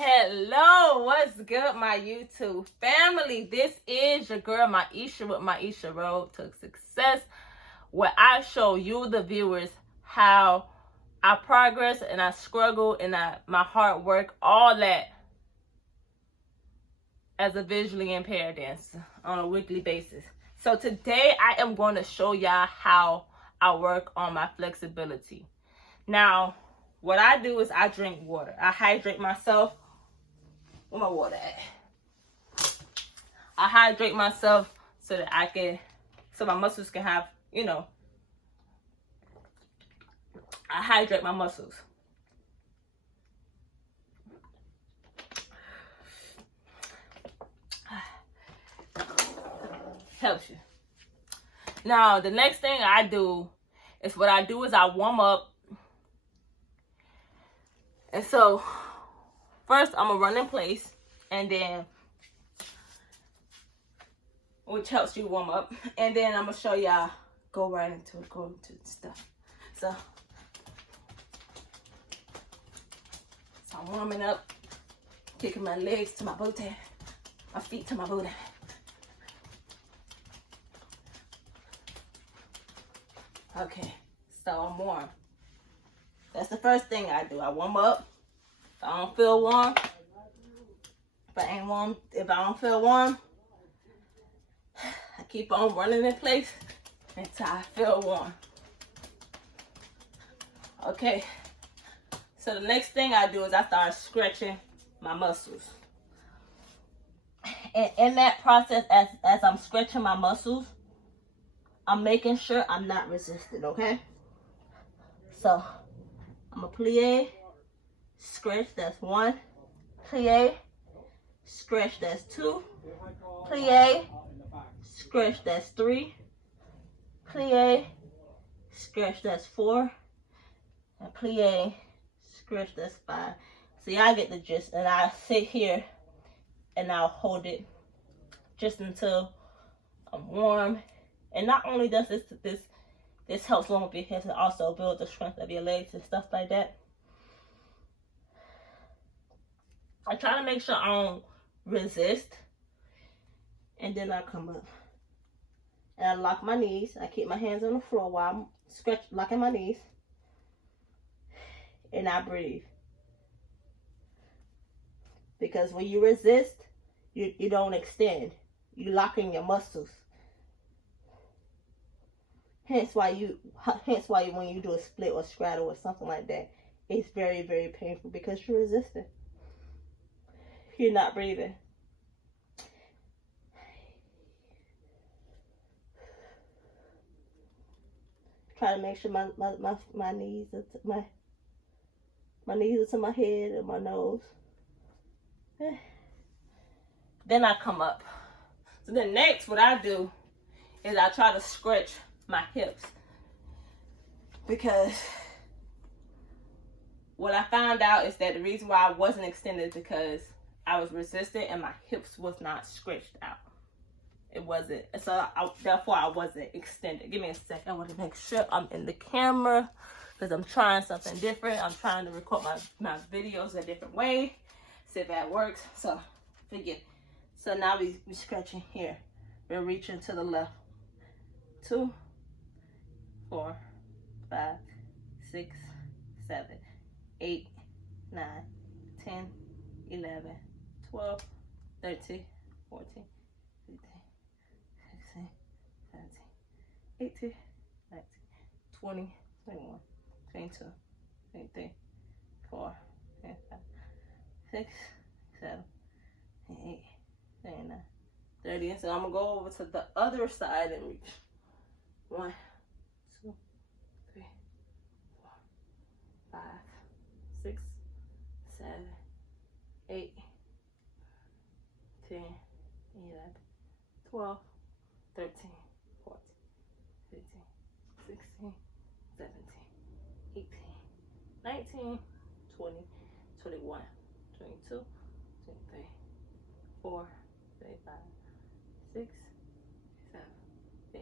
Hello, what's good, my YouTube family? This is your girl Myesha with Myesha Road to Success, where I show you, the viewers, how I progress and I struggle and my hard work, all that, as a visually impaired dancer on a weekly basis. So today I am going to show y'all how I work on my flexibility. Now, what I do is I drink water. I hydrate myself. Where my water at? I hydrate myself so that so my muscles can have, I hydrate my muscles. Helps you. Now, the next thing I do is I warm up. And so, first I'm gonna run in place, and then, which helps you warm up, and then I'm gonna show y'all go into stuff. So I'm warming up, kicking my legs to my booty, my feet to my booty. Okay, so I'm warm. That's the first thing I do. I warm up. If I don't feel warm, if I don't feel warm, I keep on running in place until I feel warm. Okay, so the next thing I do is I start stretching my muscles. And in that process, as I'm stretching my muscles, I'm making sure I'm not resisting, okay? So, I'm a plie, stretch, that's 1, plie, stretch, that's 2, plie, stretch, that's 3, plie, stretch, that's 4, and plie, stretch, that's 5. See, I get the gist, and I sit here and I'll hold it just until I'm warm. And not only does this helps warm up your hips, it also builds the strength of your legs and stuff like that. I try to make sure I don't resist, and then I come up and I lock my knees. I keep my hands on the floor while I'm locking my knees, and I breathe. Because when you resist, you don't extend. You lock in your muscles. Hence why when you do a split or straddle or something like that, it's very, very painful because you're resisting. You're not breathing. Try to make sure my knees are to my head and my nose. Then I come up. So then next, what I do is I try to stretch my hips, because what I found out is that the reason why I wasn't extended is because I was resistant and my hips was not stretched out. It wasn't, so therefore I wasn't extended. Give me a second. I want to make sure I'm in the camera because I'm trying something different. I'm trying to record my videos a different way. See if that works. So forget. So now we're stretching here. We're reaching to the left. 2, 4, 5, 6, 7, 8, 9, 10, 11, 12, 13, 14, 15, 16, 17, 18, 19, 20, 21, 22, 23, 4, 5, 6, 7, 8, 9, 30. And so I'm going to go over to the other side and reach. 1, 2, 3, 4, 5, 6, 7, 8, 10, 11, 12, 13, 14, 15, 16, 17, 18, 19, 20, 21, 22, 23, 4, 5, 6, 7, 8,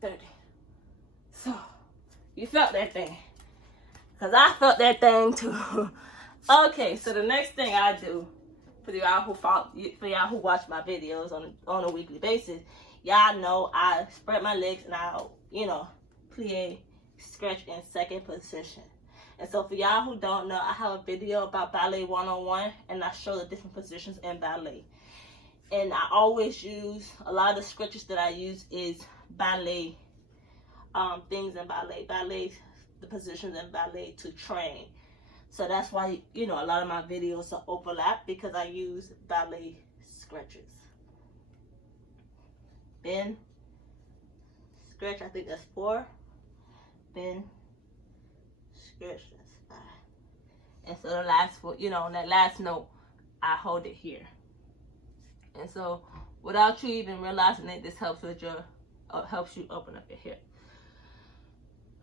30. So, you felt that thing. Because I felt that thing too. Okay, so the next thing I do for y'all who watch my videos on a weekly basis, y'all know I spread my legs and I'll, plie, stretch in second position. And so for y'all who don't know, I have a video about ballet 101 and I show the different positions in ballet. And I always use, a lot of the stretches that I use is ballet, things in ballet, the positions in ballet to train. So that's why, a lot of my videos are overlap, because I use ballet stretches. Bend, stretch, I think that's 4. Bend, stretch, that's 5. And so the last, on that last note, I hold it here. And so without you even realizing it, this helps with helps you open up your hip.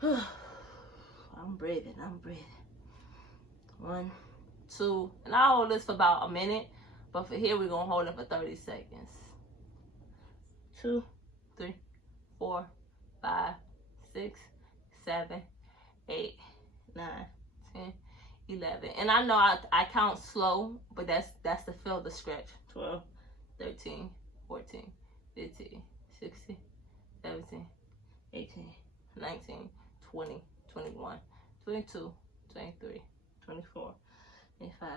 I'm breathing. 1, 2, and I'll hold this for about a minute, but for here we're gonna hold it for 30 seconds. 2, 3, 4, 5, 6, 7, 8, 9, 10, 11. And I know I count slow, but that's to feel the stretch. 12, 13, 14, 15, 16, 17, 18, 19, 20, 21, 22, 23, 24, 25,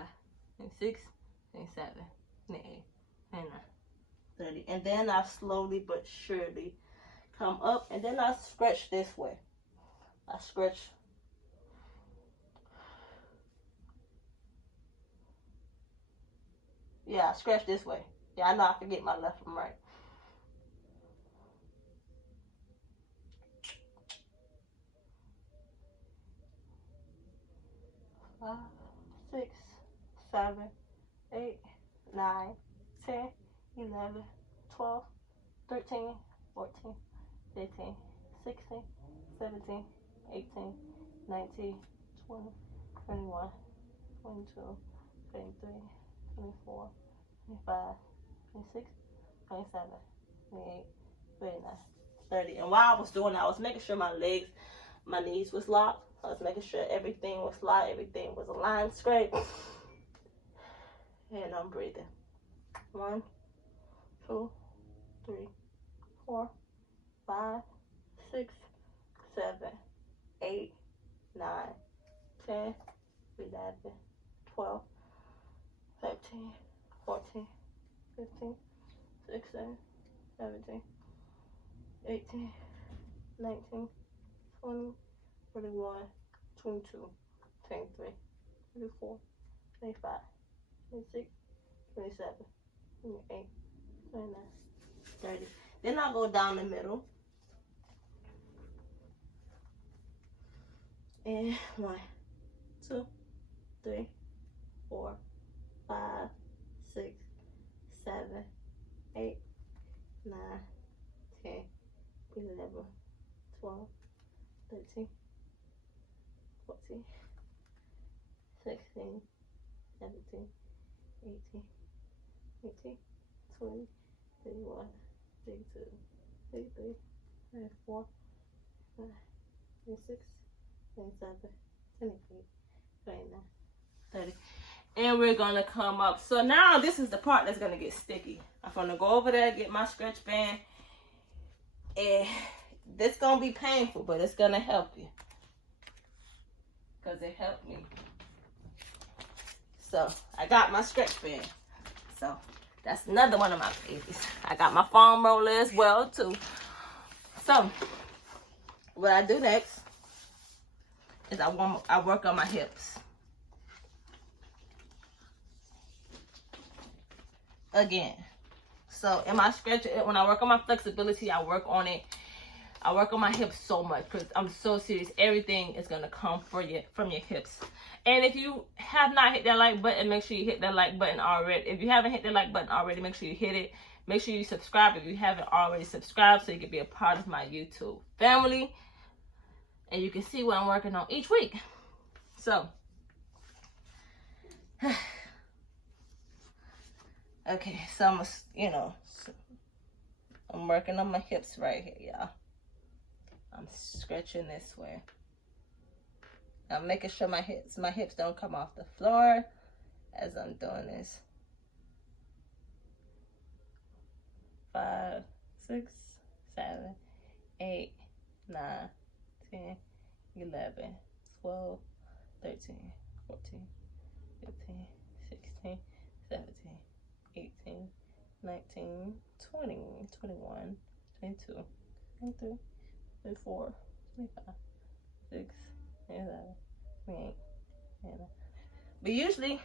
26, 27, 28, 29, 30. And then I slowly but surely come up, and then I stretch this way. I stretch. Yeah, I stretch this way. Yeah, I know I forget my left from right. Five, 6, 7, 8, 9, 10, 11, 12, 13, 14, 15, 16, 17, 18, 19, 20, 21, 22, 23, 24, 25, 26, 27, 28, 29, 30. And while I was doing that, I was making sure my knees was locked. I was making sure everything was locked, everything was aligned straight. And I'm breathing. 1, 2, 3, 4, 5, 6, 7, 8, 9, 10, 11, 12, 13, 14, 15, 16, 17, 18, 19, 20, 21, 22, 23, 24, 25, 26, 27, 28, 29, 30. Then I'll go down the middle. And 1, 2, 3, 4, 5, 6, 7, 8, 9, 10, 11, 12, 13, 14, 16, 17, 18, 19, 20, 21, 22, 23, 24, 26, 27, 28, 29, 30. And we're gonna come up. So now this is the part that's gonna get sticky. I'm gonna go over there, get my stretch band, and this gonna be painful, but it's gonna help you, because it helped me. So I got my stretch band. So that's another one of my babies. I got my foam roller as well too. So what I do next is I work on my hips. Again. So in my stretch, when I work on my flexibility, I work on it. I work on my hips so much because I'm so serious. Everything is gonna come from your hips. And if you have not hit that like button, make sure you hit that like button already. If you haven't hit that like button already, make sure you hit it. Make sure you subscribe if you haven't already subscribed, so you can be a part of my YouTube family. And you can see what I'm working on each week. So, okay, so I'm working on my hips right here, y'all. I'm stretching this way. I'm making sure my hips don't come off the floor as I'm doing this. 5, 6, 7, 8, 9, 10, 11, 12, 13, 14, 15, 16, 17, 18, 19, 20, 21, 22, 23, 24, 25, 6, 11, 28, 29. But usually,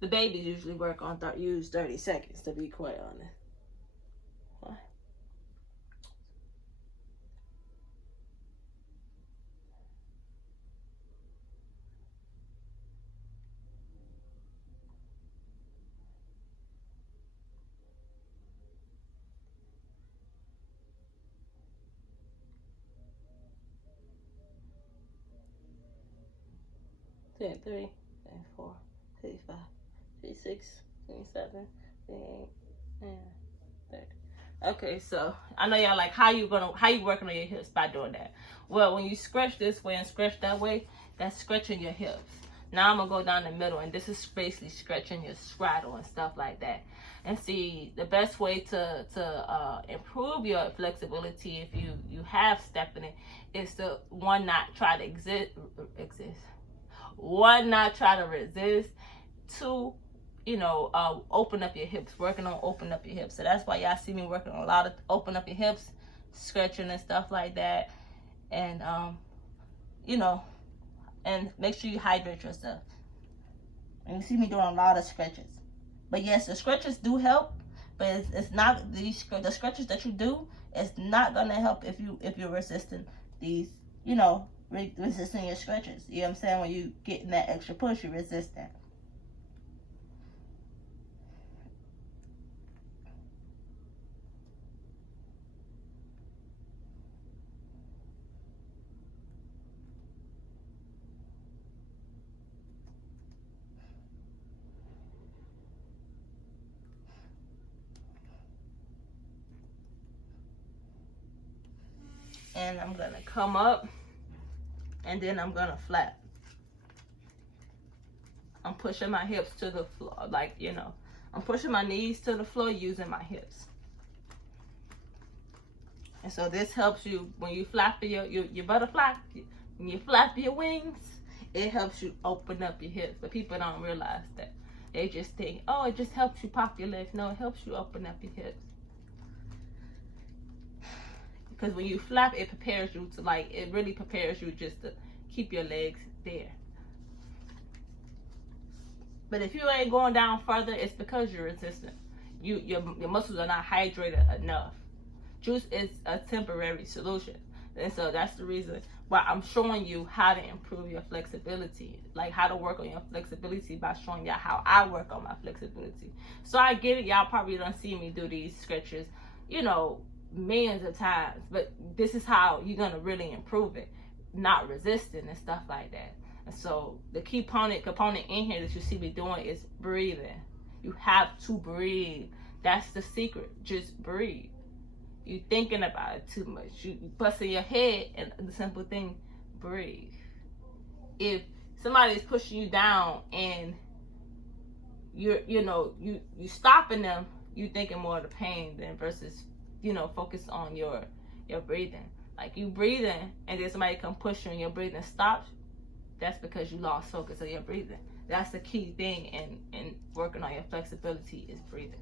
the babies usually work on use 30 seconds, to be quite honest. What? Three, 4, 35, 36, 27, 28, and 30. Okay, so I know y'all like how you working on your hips by doing that. Well, when you stretch this way and stretch that way, that's stretching your hips. Now I'm gonna go down the middle, and this is basically stretching your straddle and stuff like that. And see, the best way to improve your flexibility if you have stepping it is to not try to resist. 2, open up your hips, working on open up your hips. So that's why y'all see me working on a lot of open up your hips, stretching and stuff like that. And and make sure you hydrate yourself. And you see me doing a lot of stretches. But yes, the stretches do help, but it's not the stretches that you do. It's not gonna help if you're resisting these, resisting your stretches. You know what I'm saying? When you getting that extra push, you resist that. And I'm gonna come up, and then I'm gonna flap. I'm pushing my hips to the floor, I'm pushing my knees to the floor using my hips. And so this helps you when you flap your butterfly, when you flap your wings, it helps you open up your hips. But people don't realize that. They just think, oh, it just helps you pop your legs. No, it helps you open up your hips. Because when you flap, it prepares you to it really prepares you just to keep your legs there. But if you ain't going down further, it's because you're resistant. Your muscles are not hydrated enough. Juice is a temporary solution. And so that's the reason why I'm showing you how to improve your flexibility, how to work on your flexibility by showing y'all how I work on my flexibility. So I get it, y'all probably don't see me do these stretches, millions of times, but this is how you're gonna really improve it, not resisting and stuff like that. And so the key component in here that you see me doing is breathing. You have to breathe. That's the secret. Just breathe. You thinking about it too much. You busting your head, and the simple thing, breathe. If somebody is pushing you down and you stopping them, you thinking more of the pain than versus focus on your breathing. You breathing and then somebody come push you and your breathing stops, that's because you lost focus of your breathing. That's the key thing in working on your flexibility is breathing.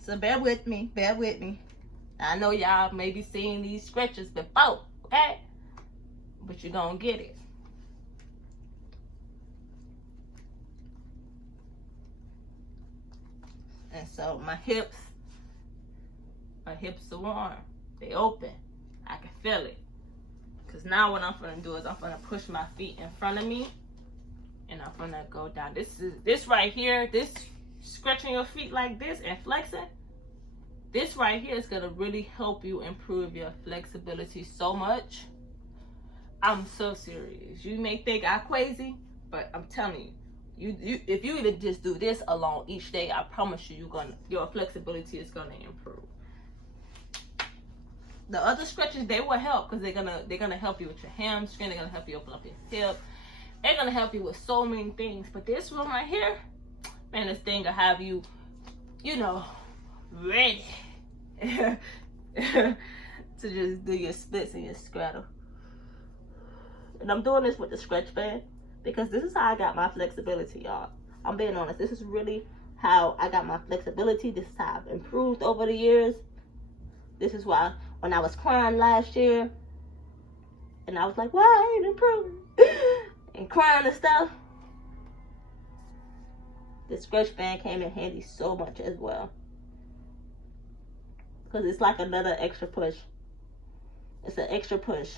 So bear with me. I know y'all may be seeing these stretches before, okay? But you're gonna get it. And so my hips are warm. They open. I can feel it. Because now what I'm gonna do is I'm gonna push my feet in front of me, and I'm gonna go down. This right here, this stretching your feet like this and flexing, this right here is gonna really help you improve your flexibility so much. I'm so serious. You may think I'm crazy, but I'm telling you, if you even just do this alone each day, I promise you, your flexibility is gonna improve. The other stretches, they will help because they're gonna help you with your hamstring. They're gonna help you open up your hip. They're gonna help you with so many things. But this one right here, man, this thing will have you, you know, ready to just do your splits and your straddle. And I'm doing this with the stretch band because this is how I got my flexibility, y'all. I'm being honest. This is really how I got my flexibility. This is how I've improved over the years. This is why when I was crying last year and I was like, why I ain't improving? And crying and stuff, the stretch band came in handy so much as well. Because it's like another extra push. It's an extra push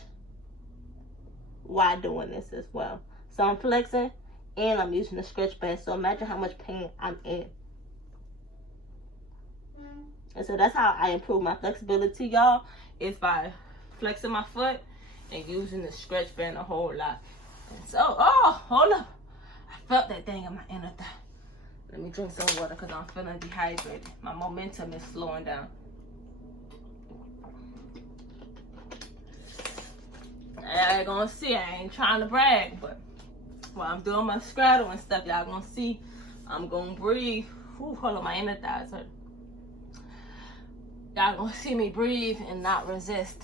while doing this as well. So I'm flexing and I'm using the stretch band. So imagine how much pain I'm in. And so that's how I improve my flexibility, y'all, is by flexing my foot and using the stretch band a whole lot. And so, oh, hold up. I felt that thing in my inner thigh. Let me drink some water because I'm feeling dehydrated. My momentum is slowing down. I ain't gonna see, I ain't trying to brag, but while I'm doing my straddle and stuff, y'all gonna see I'm gonna breathe. Ooh, hold on, my inner thighs hurt. Y'all gonna see me breathe and not resist.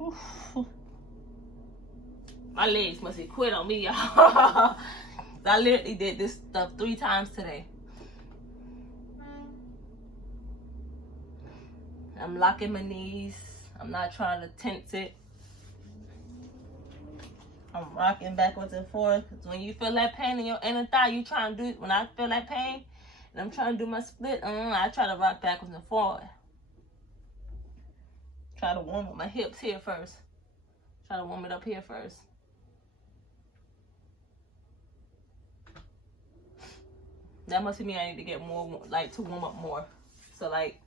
Oof. My legs must have quit on me, y'all. I literally did this stuff 3 times today. I'm locking my knees. I'm not trying to tense it. I'm rocking backwards and forth. Because when you feel that pain in your inner thigh, you trying to do it. When I feel that pain and I'm trying to do my split, I try to rock backwards and forward. Try to warm up my hips here first. Try to warm it up here first. That must mean I need to get more, like, to warm up more. So, like,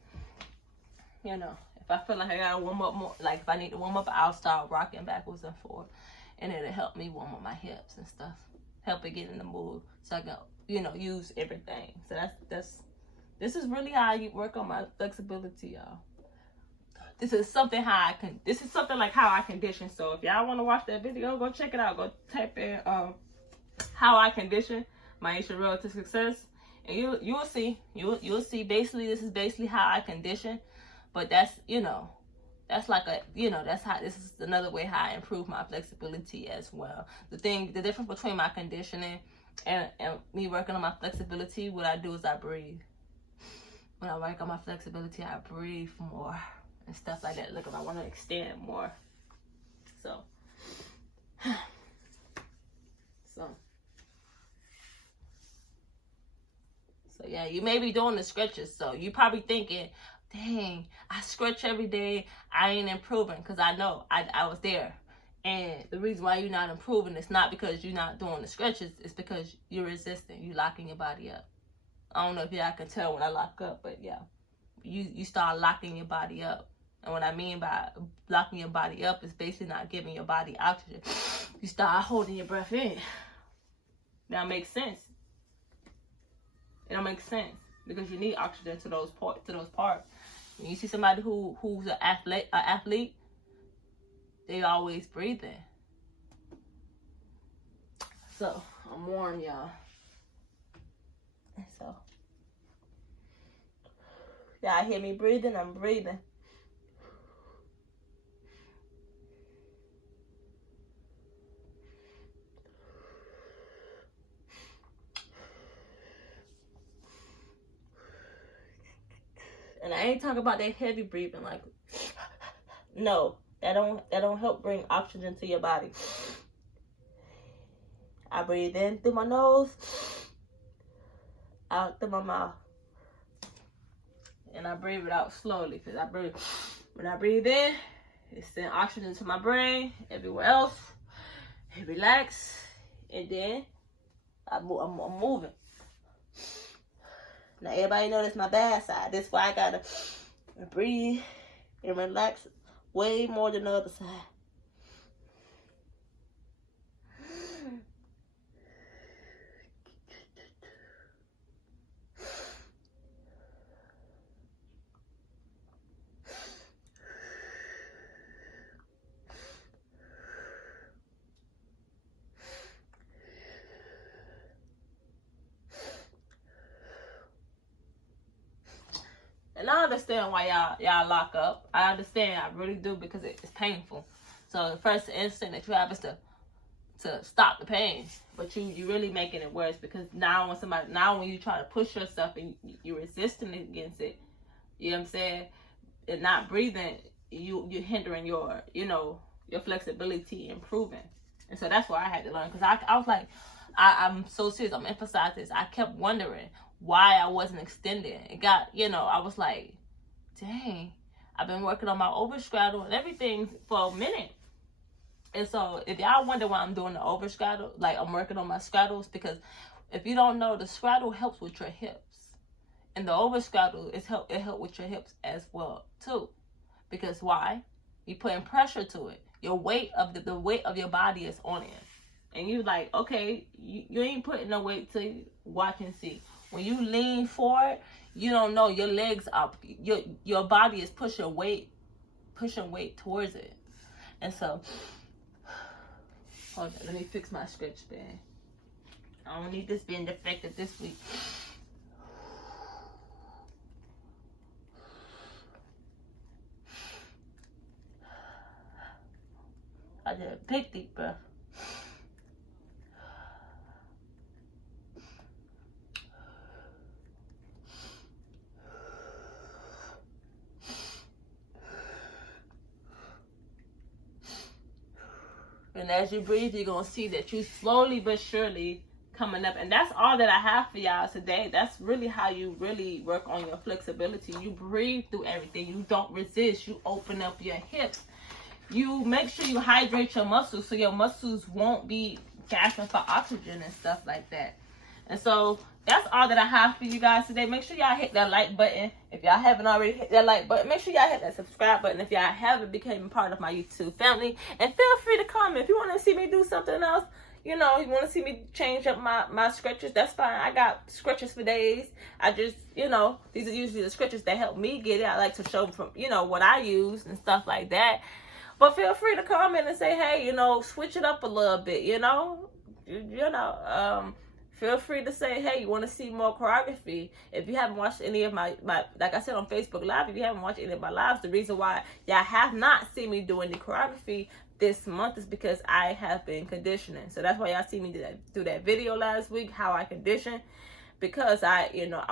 you know, if I feel like I gotta warm up more, like if I need to warm up, I'll start rocking backwards and forward. And it'll help me warm up my hips and stuff. Help it get in the mood so I can, you know, use everything. So this is really how I work on my flexibility, y'all. This is something like how I condition. So if y'all want to watch that video, go check it out. Go type in how I condition myeshaRoadToSuccess, and you'll see basically this is basically how I condition. But that's, you know, that's like a, you know, that's how, this is another way how I improve my flexibility as well. The difference between my conditioning and me working on my flexibility, what I do is I breathe. When I work on my flexibility, I breathe more and stuff like that. Look, if I want to extend more. So yeah, you may be doing the stretches. So you probably thinking, dang, I stretch every day, I ain't improving, because I know I was there. And the reason why you're not improving is not because you're not doing the stretches, it's because you're resisting, you're locking your body up. I don't know if y'all can tell when I lock up, but yeah, you start locking your body up. And what I mean by locking your body up is basically not giving your body oxygen. You start holding your breath in. That makes sense. It don't make sense because you need oxygen to those parts. When you see somebody who's an athlete, they always breathing. So I'm warm, y'all. So y'all hear me breathing? I'm breathing. And I ain't talking about that heavy breathing, like, no, that don't help bring oxygen to your body. I breathe in through my nose, out through my mouth, and I breathe it out slowly. Because when I breathe in, it sends oxygen to my brain, everywhere else, it relax, and then I'm moving. Now everybody know that's my bad side. That's why I gotta breathe and relax way more than the other side. understand why y'all lock up. I understand, I really do, because it's painful. So the first instinct that you have is to stop the pain, but you really making it worse, because now when you try to push yourself and you're resisting against it, you know what I'm saying, and not breathing, you're hindering your flexibility improving. And so that's what I had to learn, because I was like, I'm so serious, I'm emphasizing this. I kept wondering why I wasn't extending. It got, I was like, dang, I've been working on my overstraddle and everything for a minute. And so if y'all wonder why I'm doing the overstraddle, like I'm working on my straddles, because if you don't know, the straddle helps with your hips, and the overstraddle it help with your hips as well too. Because why? You putting pressure to it. Your weight of the weight of your body is on it, and you like, okay, you ain't putting no weight to watch and see. When you lean forward, you don't know, your legs up, your body is pushing weight towards it. And so, hold on, let me fix my stretch band. I don't need this being defective this week. I did a big deep breath. And as you breathe, you're going to see that you slowly but surely coming up. And that's all that I have for y'all today. That's really how you really work on your flexibility. You breathe through everything. You don't resist. You open up your hips. You make sure you hydrate your muscles so your muscles won't be gasping for oxygen and stuff like that. And so that's all that I have for you guys today. Make sure y'all hit that like button. If y'all haven't already hit that like button, make sure y'all hit that subscribe button if y'all haven't become part of my YouTube family. And feel free to comment. If you want to see me do something else, you want to see me change up my stretches, that's fine. I got stretches for days. I just, these are usually the stretches that help me get it. I like to show from, what I use and stuff like that. But feel free to comment and say, hey, switch it up a little bit, feel free to say, hey, you want to see more choreography. If you haven't watched any of my, like I said on Facebook Live, if you haven't watched any of my lives, the reason why y'all have not seen me doing the choreography this month is because I have been conditioning. So that's why y'all see me do that video last week, how I condition. Because I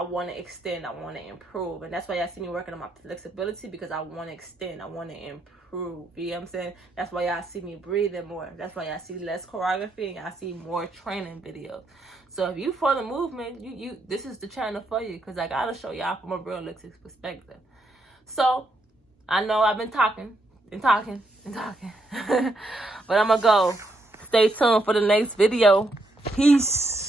want to extend, I want to improve. And that's why y'all see me working on my flexibility, because I want to extend, I want to improve. You know what I'm saying? That's why y'all see me breathing more. That's why y'all see less choreography and y'all see more training videos. So if you for the movement, this is the channel for you, because I got to show y'all from a realistic perspective. So I know I've been talking. But I'm going to go. Stay tuned for the next video. Peace.